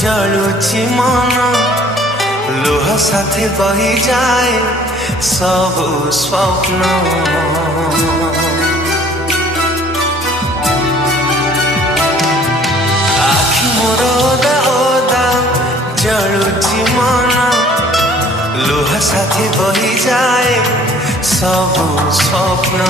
जलुची मन लोह साथे बही जाए सब स्वप्न आखि मोर ओदा ओदा जलुची मन लोह साथे बही जाए सब स्वप्न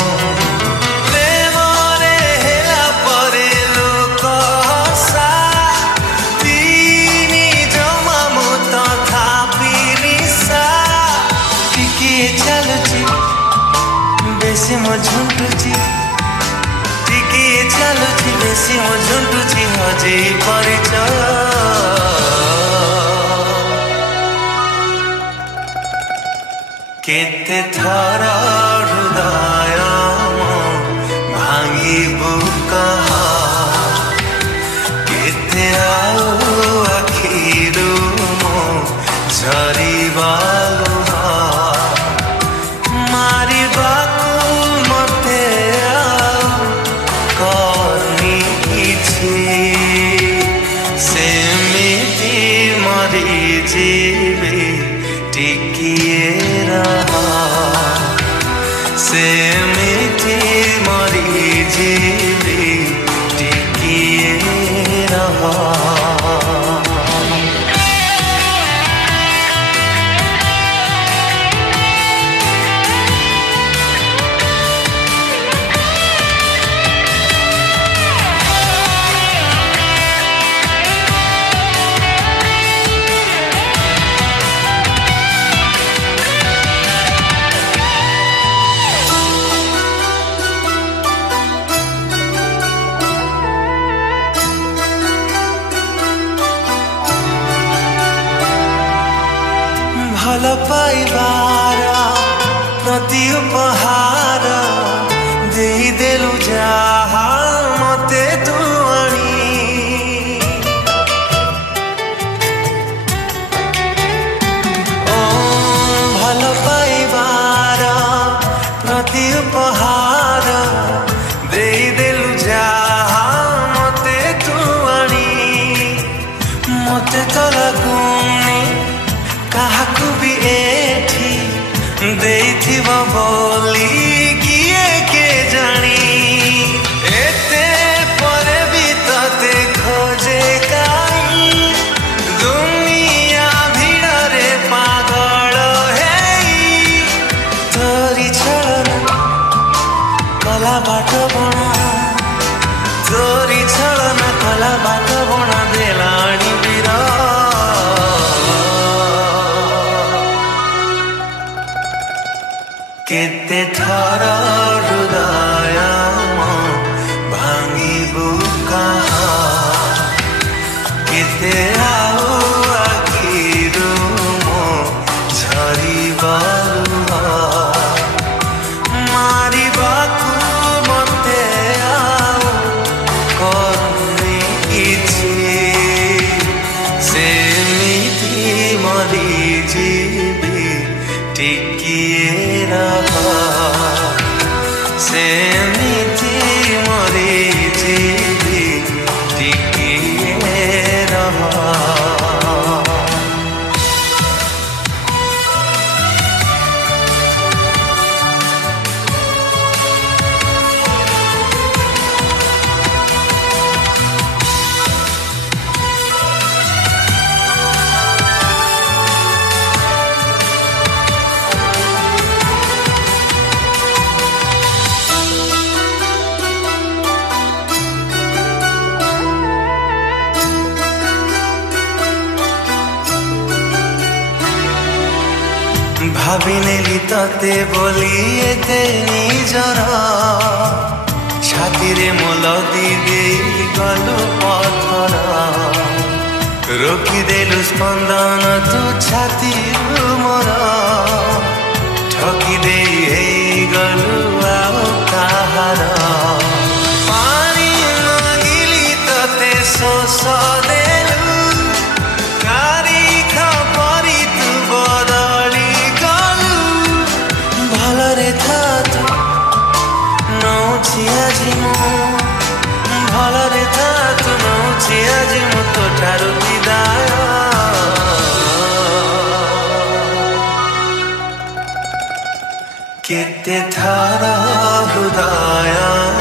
बेसी मो झुंटुची टिके चलुची बेसी मो झुंटुची हजे परिचय केते थर हृदय भांगिबु कहा केते आउ आखिरु मो झरिबा जीवे टिकिए रहा से मीठी मरी जीवे टिकिए रहा भल पाइबार प्रति उपहार देदेलु जहा मते तू ओ भल पाइबार प्रति उपहार देदेलु जहा मते तू मते तो लगुनी काहाकु भी एठी देइथिबो बोली किए के जानी एते परे भी तते खोजे काई दुनिया भिड़रे पागल हेई तोरी छलना कला बाट बना तोरी छलना कला बाट बना देलानी बिरा केते थर हृदय भांगिबु कहा केते आउ आखिरु मो झरिबा मारिबाकु मते आउ करुनी इछि सेमिति मरि जीवी टिकिए से मीठी मरी जीवी टिकिए रहा भाविनेली तते बोली एते निजर छाती रे मोलदी देई गलु पथर रोकी देलु स्पंदन तू छाती मोर ठकी देई हेई गलु आओ कहार पानी मागिली तते शोष देलु कारी खपरी तू बदली भलरे था तू नौछि आजि मो भलरे था तू नौछि आजि मो तो ठारु विदाय ते थारा हृदया